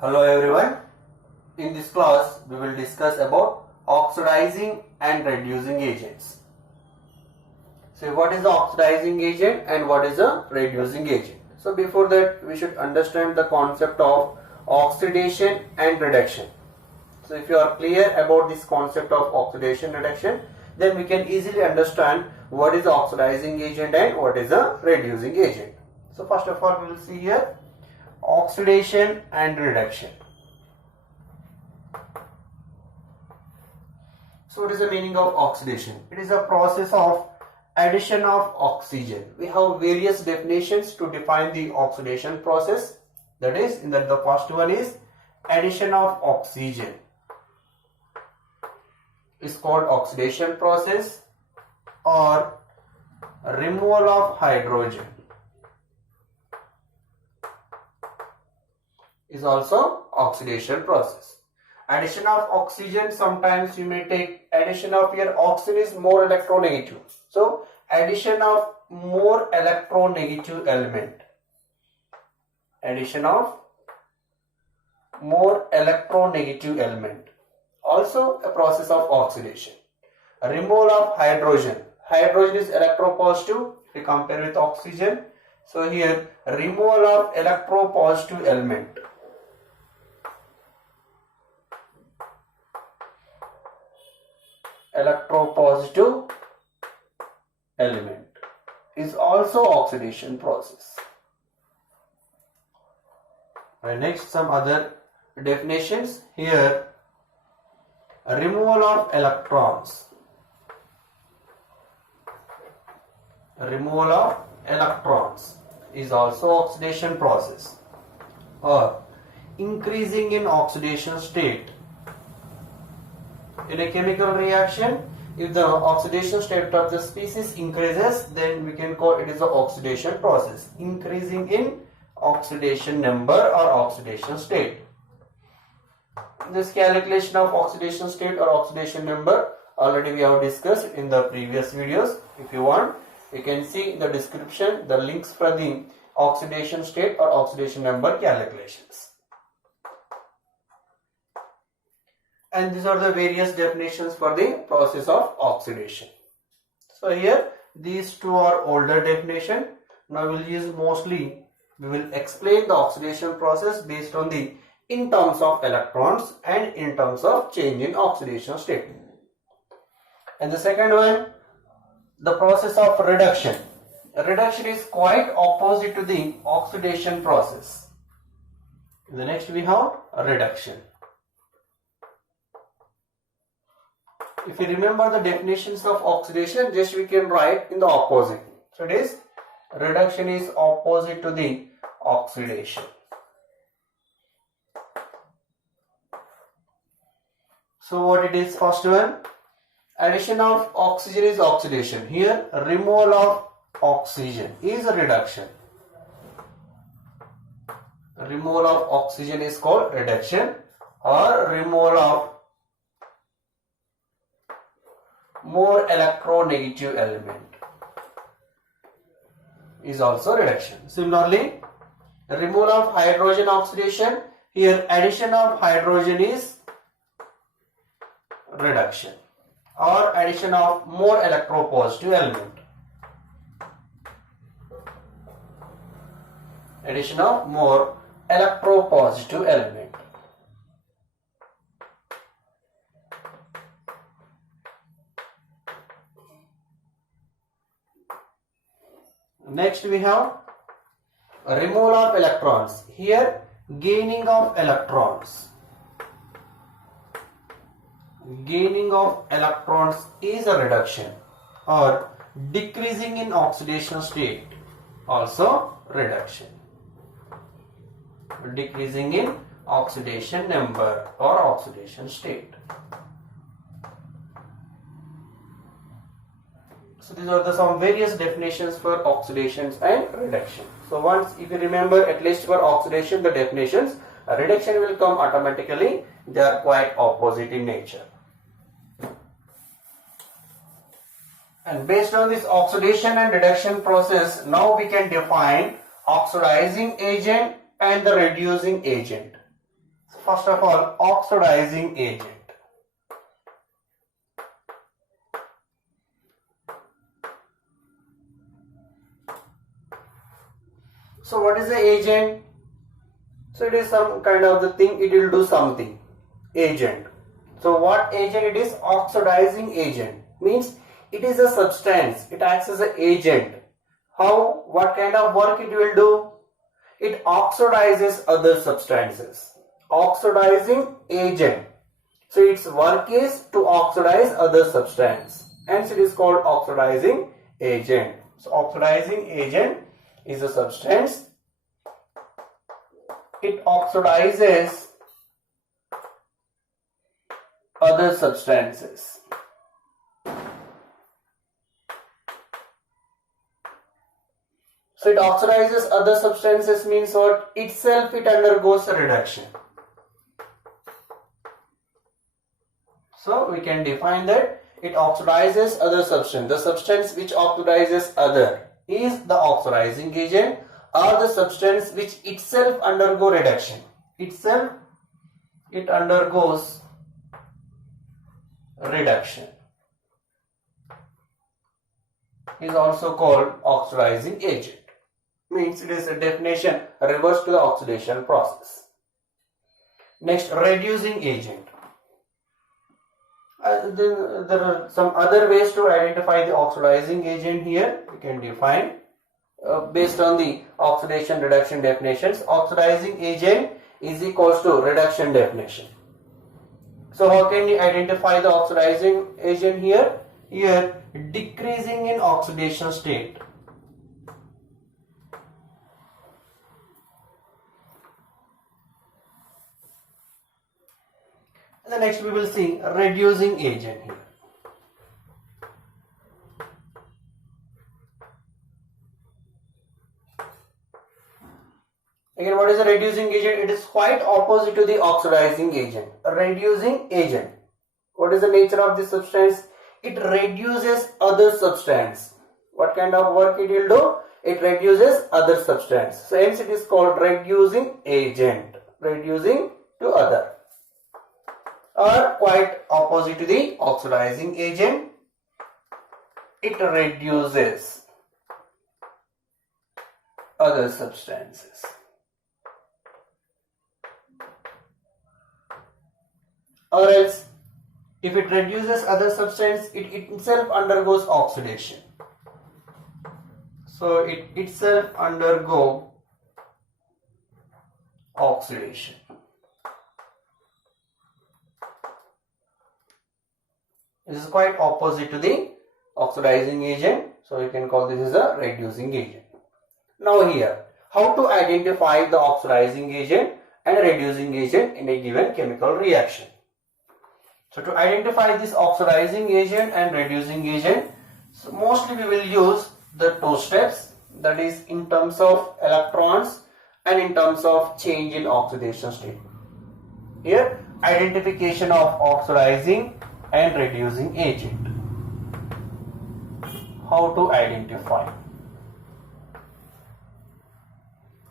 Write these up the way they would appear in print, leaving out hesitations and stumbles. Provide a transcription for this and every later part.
Hello everyone. In this class we will discuss about oxidizing and reducing agents. So what is the oxidizing agent and what is the reducing agent? So before that we should understand the concept of oxidation and reduction. So if you are clear about this concept of oxidation reduction, then we can easily understand what is the oxidizing agent and what is the reducing agent. So first of all we will see here oxidation and reduction. So what is the meaning of oxidation? It is a process of addition of oxygen. We have various definitions to define the oxidation process. That is, the first one is addition of oxygen is called oxidation process, or removal of hydrogen is also oxidation process. Addition of oxygen, sometimes you may take addition of your oxygen is more electronegative. So addition of more electronegative element. Addition of more electronegative element. Also a process of oxidation. Removal of hydrogen. Hydrogen is electropositive if you compare with oxygen. So here removal of electropositive element. Electropositive element is also oxidation process. Right, next some other definitions here. Removal of electrons. Removal of electrons is also oxidation process, or increasing in oxidation state. In a chemical reaction, if the oxidation state of the species increases, then we can call it is the oxidation process. Increasing in oxidation number or oxidation state. This calculation of oxidation state or oxidation number already we have discussed in the previous videos. If you want, you can see in the description the links for the oxidation state or oxidation number calculations. And these are the various definitions for the process of oxidation. So here these two are older definition. Now we will explain the oxidation process based on the in terms of electrons and in terms of change in oxidation state. And the second one, the process of reduction. Reduction is quite opposite to the oxidation process. The next we have reduction. If you remember the definitions of oxidation, just we can write in the opposite. So it is reduction is opposite to the oxidation. So what it is, first one, addition of oxygen is oxidation. Here removal of oxygen is a reduction. Removal of oxygen is called reduction, or removal of more electronegative element is also reduction. Similarly, removal of hydrogen oxidation, here addition of hydrogen is reduction, or addition of more electropositive element. Addition of more electropositive element. Next we have removal of electrons. Here gaining of electrons. Gaining of electrons is a reduction, or decreasing in oxidation state, also reduction. Decreasing in oxidation number or oxidation state. So these are some various definitions for oxidations and reduction. So once if you remember at least for oxidation the definitions, reduction will come automatically. They are quite opposite in nature. And based on this oxidation and reduction process, now we can define oxidizing agent and the reducing agent. So first of all, oxidizing agent. So what is the agent? So it is some kind of the thing, it will do something. Agent. So what agent it is? Oxidizing agent. Means it is a substance. It acts as an agent. How? What kind of work it will do? It oxidizes other substances. Oxidizing agent. So its work is to oxidize other substance. Hence it is called oxidizing agent. So oxidizing agent is a substance. It oxidizes other substances. So it oxidizes other substances means what? Itself it undergoes a reduction. So we can define that it oxidizes other substance. The substance which oxidizes other is the oxidizing agent, or the substance which itself undergo reduction. Itself it undergoes reduction is also called oxidizing agent. Means it is a definition reverse to the oxidation process. Next, reducing agent. Then there are some other ways to identify the oxidizing agent here. We can define based on the oxidation reduction definitions. Oxidizing agent is equals to reduction definition. So how can you identify the oxidizing agent here? Here, decreasing in oxidation state. And the next we will see reducing agent here. Again, what is a reducing agent? It is quite opposite to the oxidizing agent. A reducing agent. What is the nature of this substance? It reduces other substance. What kind of work it will do? It reduces other substance. So hence it is called reducing agent. Reducing to other. Or quite opposite to the oxidizing agent. It reduces other substances. Or else, if it reduces other substance, it itself undergoes oxidation. So it itself undergo oxidation. This is quite opposite to the oxidizing agent. So you can call this as a reducing agent. Now here, how to identify the oxidizing agent and reducing agent in a given chemical reaction. So to identify this oxidizing agent and reducing agent, so mostly we will use the two steps, that is in terms of electrons and in terms of change in oxidation state. Here, identification of oxidizing and reducing agent. How to identify?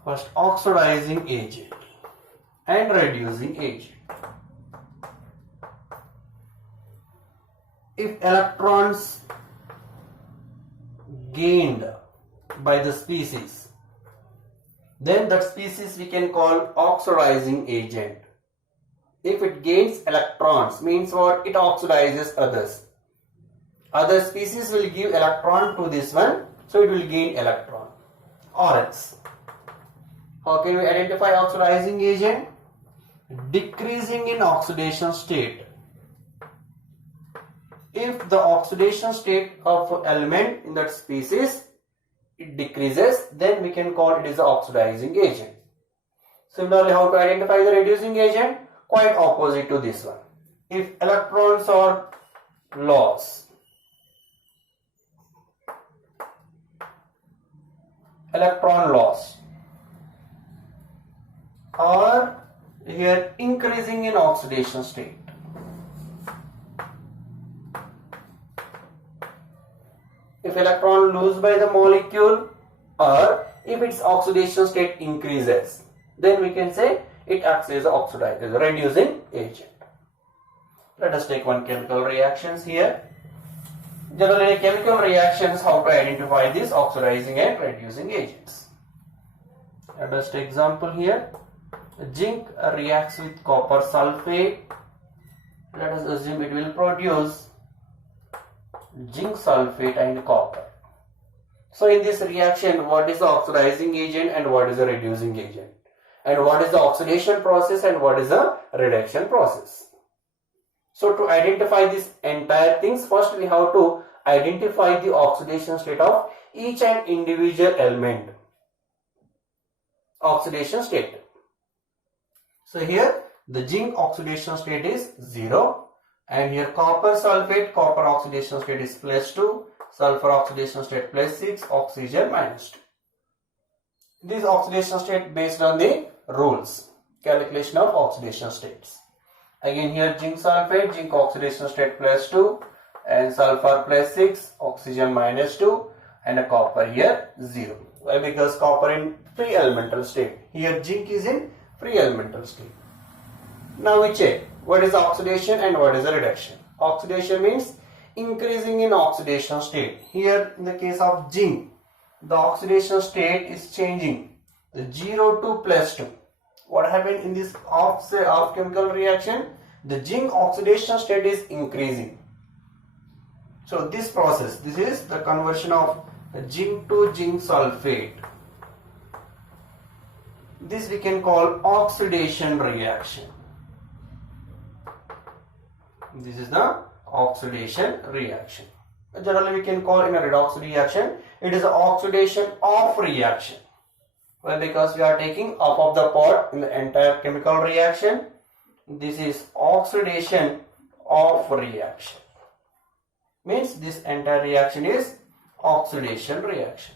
First, oxidizing agent and reducing agent. If electrons gained by the species, then that species we can call oxidizing agent. If it gains electrons, means what? It oxidizes others. Other species will give electron to this one, so it will gain electron. Or else, how can we identify oxidizing agent? Decreasing in oxidation state. If the oxidation state of element in that species it decreases, then we can call it as the oxidizing agent. Similarly, how to identify the reducing agent? Quite opposite to this one. If electrons are lost, electron loss, or here increasing in oxidation state. If electron lose by the molecule, or if its oxidation state increases, then we can say it acts as a reducing agent. Let us take one chemical reactions here. Generally, in chemical reactions, how to identify these oxidizing and reducing agents. Let us take example here. Zinc reacts with copper sulfate. Let us assume it will produce zinc sulfate and copper. So in this reaction, what is the oxidizing agent and what is the reducing agent? And what is the oxidation process and what is the reduction process? So to identify these entire things, first we have to identify the oxidation state of each and individual element. Oxidation state. So here the zinc oxidation state is 0, and here copper sulfate, copper oxidation state is +2, sulfur oxidation state +6, oxygen -2. This oxidation state based on the rules, calculation of oxidation states. Again here zinc sulfate, zinc oxidation state +2 and sulfur +6, oxygen -2, and a copper here 0. Why? Because copper in free elemental state. Here zinc is in free elemental state. Now we check what is oxidation and what is the reduction. Oxidation means increasing in oxidation state. Here in the case of zinc, the oxidation state is changing the 0 to +2. What happened in this off chemical reaction? The zinc oxidation state is increasing. So this process, this is the conversion of zinc to zinc sulfate. This we can call oxidation reaction. This is the oxidation reaction. Generally we can call in a redox reaction, it is an oxidation of reaction. Well, because we are taking half of the pot in the entire chemical reaction, this is oxidation of reaction. Means this entire reaction is oxidation reaction.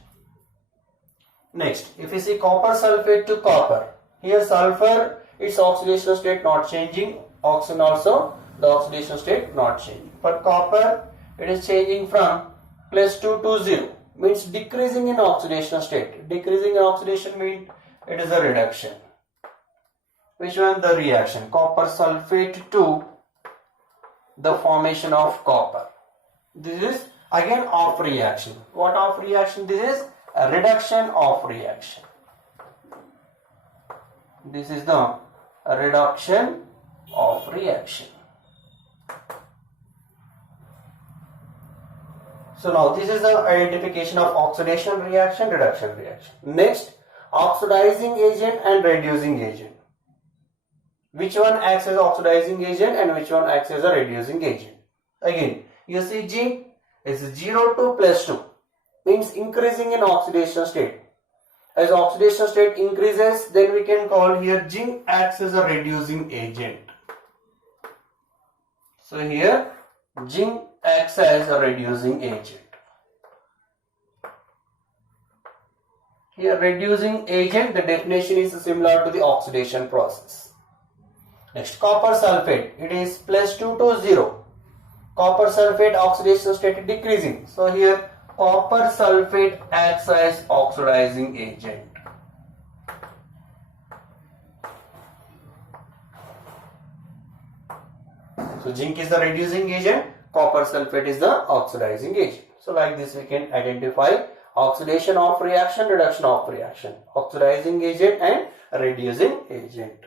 Next, if we see copper sulfate to copper, here sulfur, its oxidation state not changing, oxygen also the oxidation state not changing. For copper, it is changing from +2 to 0, means decreasing in oxidation state. Decreasing in oxidation means it is a reduction. Which one? The reaction copper sulfate to the formation of copper. This is again off reaction. What off reaction? This is a reduction of reaction. This is the reduction of reaction. So now this is the identification of oxidation reaction, reduction reaction. Next, oxidizing agent and reducing agent. Which one acts as oxidizing agent and which one acts as a reducing agent? Again, you see zinc is 0 to +2, means increasing in oxidation state. As oxidation state increases, then we can call here zinc acts as a reducing agent. So here zinc acts as a reducing agent. Here reducing agent, the definition is similar to the oxidation process. Next, copper sulfate, it is +2 to 0. Copper sulfate oxidation state decreasing. So here copper sulfate acts as oxidizing agent. So zinc is the reducing agent, copper sulfate is the oxidizing agent. So like this we can identify oxidation of reaction, reduction of reaction, oxidizing agent and reducing agent.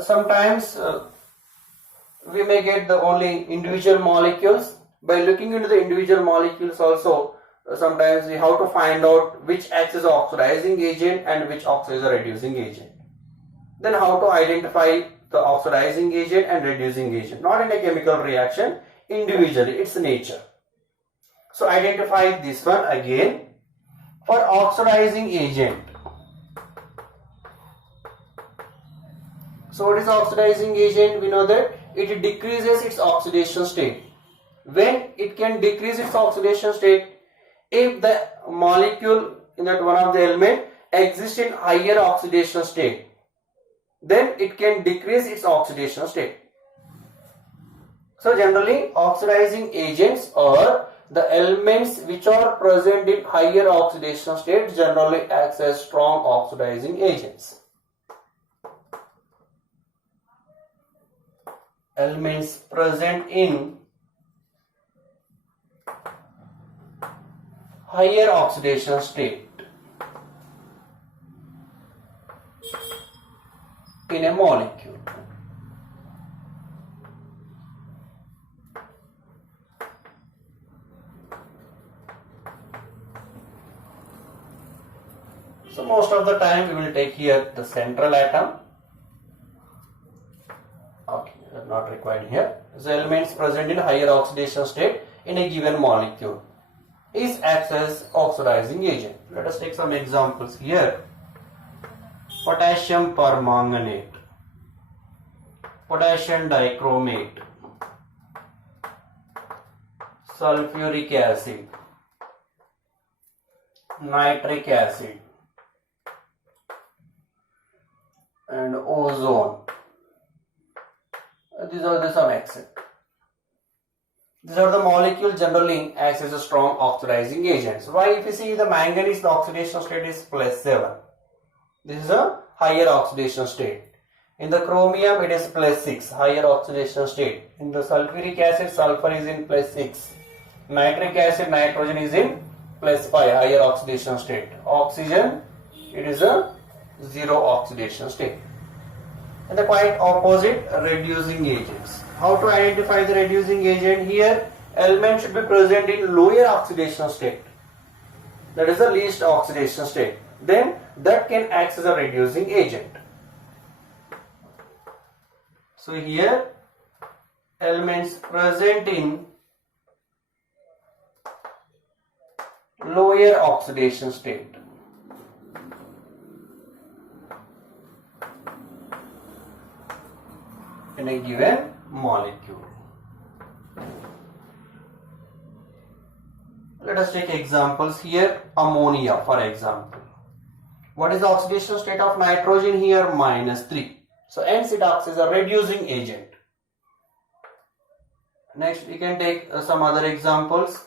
Sometimes we may get the only individual molecules. By looking into the individual molecules also, sometimes we have to find out which acts as oxidizing agent and which acts as a reducing agent. Then how to identify the oxidizing agent and reducing agent, not in a chemical reaction, individually, its nature. So identify this one again. For oxidizing agent, so what is oxidizing agent? We know that it decreases its oxidation state. When it can decrease its oxidation state, if the molecule in that one of the element exists in higher oxidation state, then it can decrease its oxidation state. So generally oxidizing agents are the elements which are present in higher oxidation state generally act as strong oxidizing agents. Elements present in higher oxidation state in a molecule. So most of the time we will take here the central atom. Okay, not required here. So elements present in higher oxidation state in a given molecule is acts as oxidizing agent. Let us take some examples here. Potassium permanganate, potassium dichromate, sulfuric acid, nitric acid, and ozone. These are the some examples. These are the molecules generally acts as a strong oxidizing agents. Why? If you see the manganese, the oxidation state is +7. This is a higher oxidation state. In the chromium, it is +6, higher oxidation state. In the sulfuric acid, sulfur is in +6. Nitric acid, nitrogen is in +5, higher oxidation state. Oxygen, it is a 0 oxidation state. And the quite opposite, reducing agents. How to identify the reducing agent? Here, element should be present in lower oxidation state. That is the least oxidation state. Then that can act as a reducing agent. So here, elements present in lower oxidation state. In a given molecule. Let us take examples here. Ammonia, for example. What is the oxidation state of nitrogen here? -3. So hence it acts as a reducing agent. Next we can take some other examples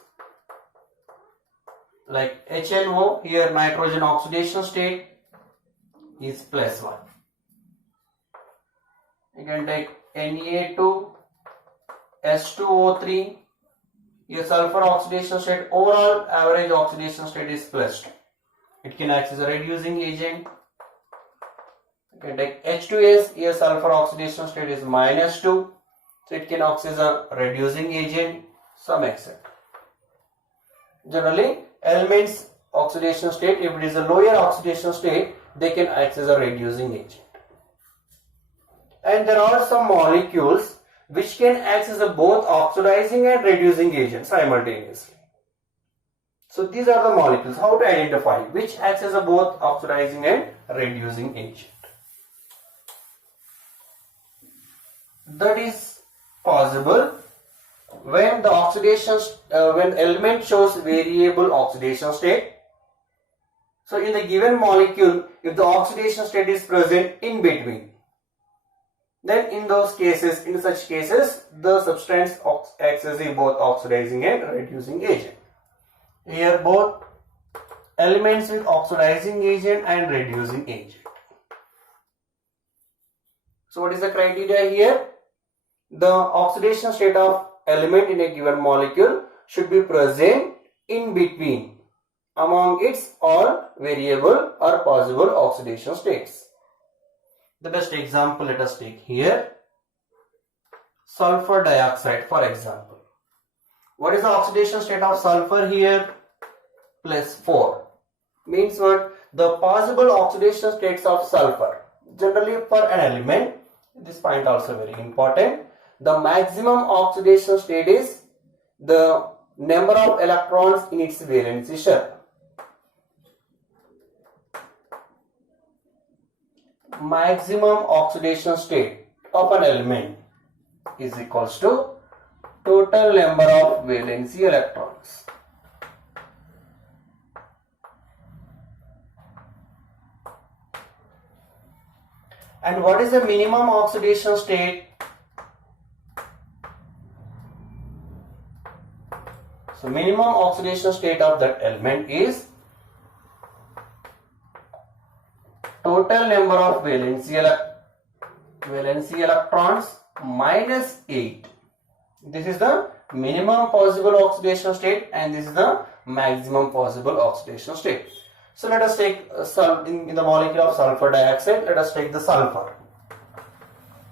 like HNO. Here nitrogen oxidation state is +1. You can take Na2, S2O3. Here sulfur oxidation state, overall average oxidation state is +2. It can act as a reducing agent. You can take H2S. Here sulfur oxidation state is -2. So it can act as a reducing agent, some extent. Generally, elements oxidation state, if it is a lower oxidation state, they can act as a reducing agent. And there are some molecules which can act as a both oxidizing and reducing agent simultaneously. So these are the molecules. How to identify which acts as a both oxidizing and reducing agent? That is possible when the when element shows variable oxidation state. So in the given molecule, if the oxidation state is present in between, then in those cases, in such cases, the substance acts as a both oxidizing and reducing agent. Here both elements with oxidizing agent and reducing agent. So what is the criteria here? The oxidation state of element in a given molecule should be present in between among its all variable or possible oxidation states. The best example let us take here. Sulfur dioxide, for example. What is the oxidation state of sulfur here? +4. Means what? The possible oxidation states of sulfur. Generally for an element, this point also very important. The maximum oxidation state is the number of electrons in its valency shell. Maximum oxidation state of an element is equals to total number of valency electrons. And what is the minimum oxidation state? So minimum oxidation state of that element is total number of valency electrons minus 8. This is the minimum possible oxidation state and this is the maximum possible oxidation state. So let us take in the molecule of sulfur dioxide, let us take the sulfur.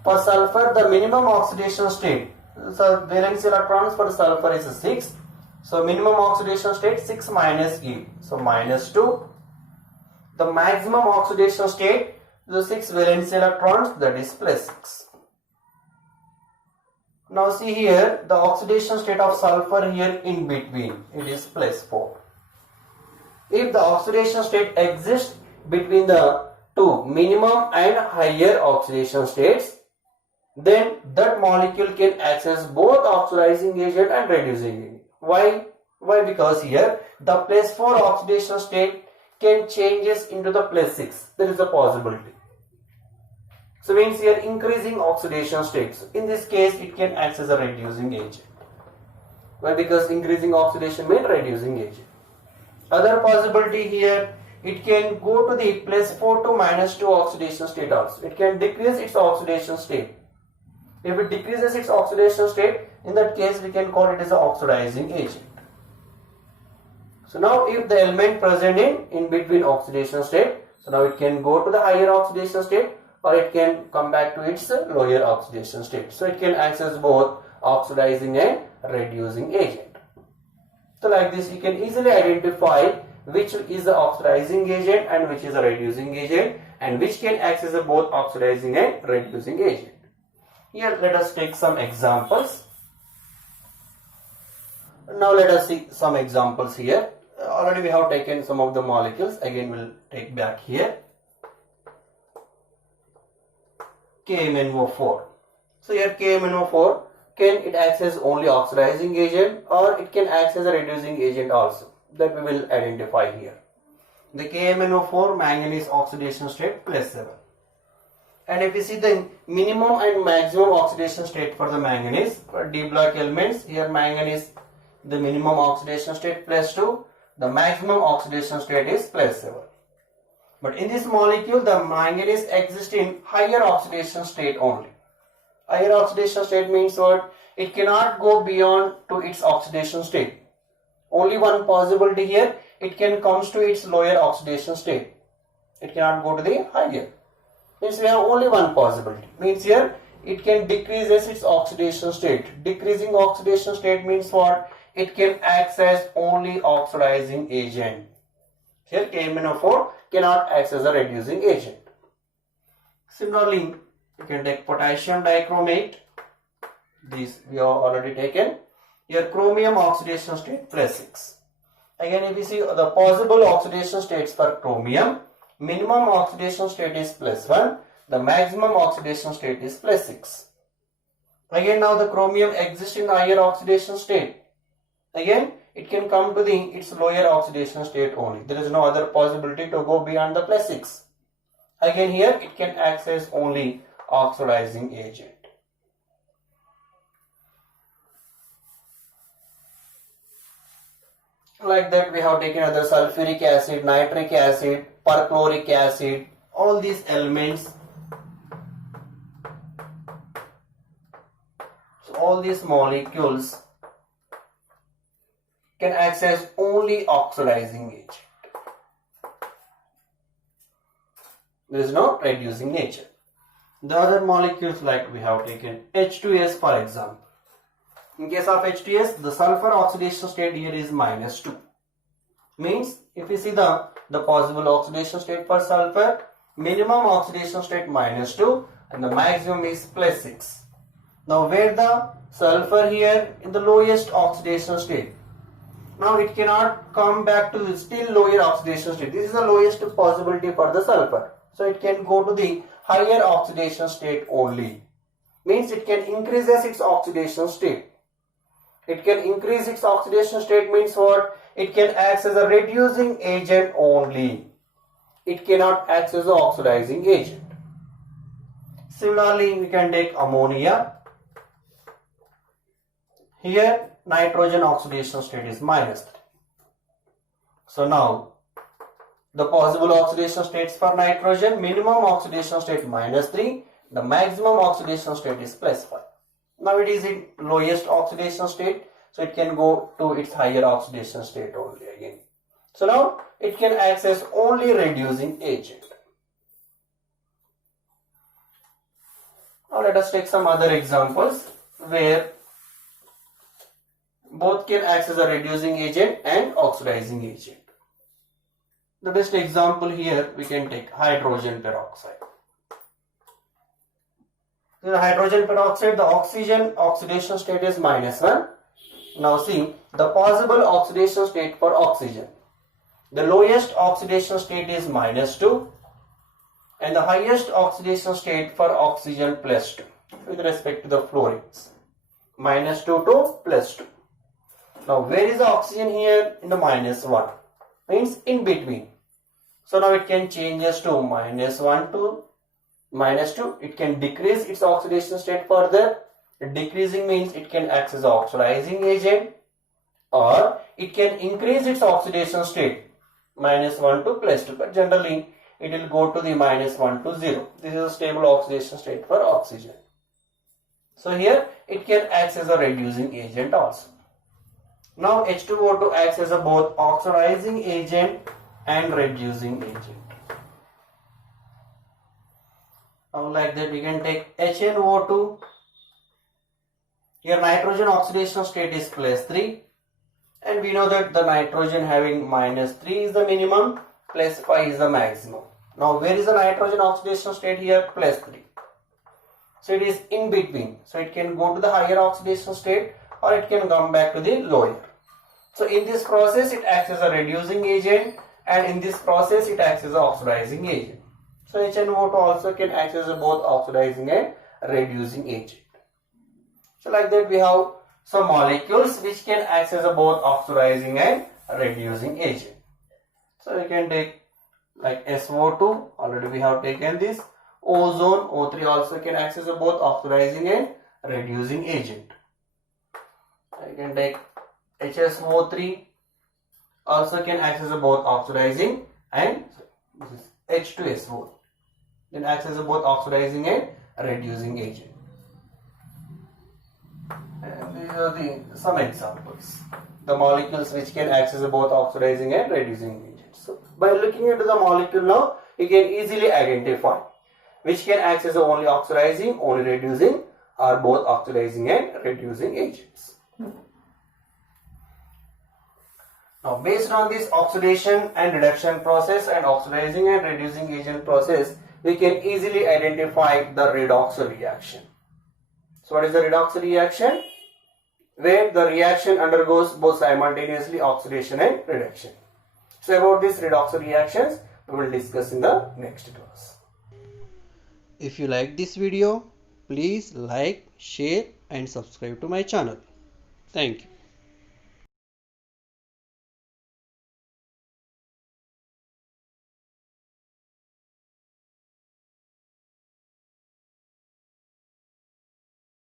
For sulfur, the minimum oxidation state, so valence electrons for sulfur is 6. So minimum oxidation state 6 minus 8. So minus 2. The maximum oxidation state, the 6 valence electrons, that is plus 6. Now see here, the oxidation state of sulfur here in between, it is plus 4. If the oxidation state exists between the two minimum and higher oxidation states, then that molecule can access both oxidizing agent and reducing agent. Why? Because here the plus 4 oxidation state can changes into the plus 6. There is a possibility. So means here increasing oxidation states. In this case, it can act as a reducing agent. Why? Because increasing oxidation means reducing agent. Other possibility here, it can go to the plus 4 to minus 2 oxidation state also. It can decrease its oxidation state. If it decreases its oxidation state, in that case we can call it as an oxidizing agent. So now if the element present in between oxidation state, so now it can go to the higher oxidation state or it can come back to its lower oxidation state. So it can access both oxidizing and reducing agent. So like this you can easily identify which is the oxidizing agent and which is a reducing agent and which can access both oxidizing and reducing agent. Here let us take some examples. Now let us see some examples here. Already we have taken some of the molecules. Again we will take back here. KMnO4. So here KMnO4, can it access only oxidizing agent or it can access a reducing agent also? That we will identify here. The KMnO4 manganese oxidation state plus 7. And if you see the minimum and maximum oxidation state for the manganese, for D block elements, here manganese, the minimum oxidation state plus 2, the maximum oxidation state is plus 7. But in this molecule, the manganese exists in higher oxidation state only. Higher oxidation state means what? It cannot go beyond to its oxidation state. Only one possibility here, it can comes to its lower oxidation state. It cannot go to the higher. Means we have only one possibility. Means here it can decrease its oxidation state. Decreasing oxidation state means what? It can access only oxidizing agent. Here KMnO4 cannot access a reducing agent. Similarly, you can take potassium dichromate. This we have already taken. Here chromium oxidation state plus 6. Again if you see the possible oxidation states for chromium, minimum oxidation state is plus 1, the maximum oxidation state is plus 6. Again now the chromium exists in higher oxidation state. Again it can come to its lower oxidation state only. There is no other possibility to go beyond the plus 6. Again here it can access only oxidizing agent. Like that we have taken other sulfuric acid, nitric acid, perchloric acid, all these elements. So all these molecules can access only oxidizing agent. There is no reducing nature. The other molecules like we have taken H2S for example. In case of H2S, the sulfur oxidation state here is minus 2. Means if you see the possible oxidation state for sulfur, minimum oxidation state minus 2 and the maximum is plus 6. Now where the sulfur here in the lowest oxidation state. Now it cannot come back to the still lower oxidation state. This is the lowest possibility for the sulfur. So it can go to the higher oxidation state only. Means it can increase its oxidation state. It can increase its oxidation state means what? It can act as a reducing agent only. It cannot act as an oxidizing agent. Similarly, we can take ammonia. Here nitrogen oxidation state is -3. So now the possible oxidation states for nitrogen, minimum oxidation state -3, the maximum oxidation state is +5. Now it is in lowest oxidation state, so it can go to its higher oxidation state only again. So now it can act as only reducing agent. Now let us take some other examples where both can act as a reducing agent and oxidizing agent. The best example here we can take hydrogen peroxide. In the hydrogen peroxide, the oxygen oxidation state is -1. Now see the possible oxidation state for oxygen. The lowest oxidation state is -2 and the highest oxidation state for oxygen +2 with respect to the fluorines. -2 to +2. Now where is the oxygen here? In the -1, means in between. So now it can changes to -1 to -2. It can decrease its oxidation state further. Decreasing means it can act as an oxidizing agent, or it can increase its oxidation state -1 to +2, but generally it will go to the -1 to 0. This is a stable oxidation state for oxygen. So here it can act as a reducing agent also. Now H2O2 acts as a both oxidizing agent and reducing agent. Now like that we can take HNO2. Here nitrogen oxidation state is +3, and we know that the nitrogen having -3 is the minimum, +5 is the maximum. Now where is the nitrogen oxidation state here? +3. So it is in between. So it can go to the higher oxidation state or it can come back to the lower. So in this process it acts as a reducing agent, and in this process it acts as an oxidizing agent. So HNO2 also can act as a both oxidizing and reducing agent. So like that we have some molecules which can act as a both oxidizing and reducing agent. So we can take like SO2, already we have taken this. Ozone, O3 also can act as a both oxidizing and reducing agent. I can take HSO3, also can act as a both oxidizing, and this is H2SO, then acts as a both oxidizing and reducing agent. And these are some examples, the molecules which can act as a both oxidizing and reducing agents. So by looking into the molecule now, you can easily identify which can act as only oxidizing, only reducing, or both oxidizing and reducing agents. Now based on this oxidation and reduction process and oxidizing and reducing agent process, we can easily identify the redox reaction. So what is the redox reaction? Where the reaction undergoes both simultaneously oxidation and reduction. So about these redox reactions we will discuss in the next class. If you like this video, please like, share and subscribe to my channel. Thank you.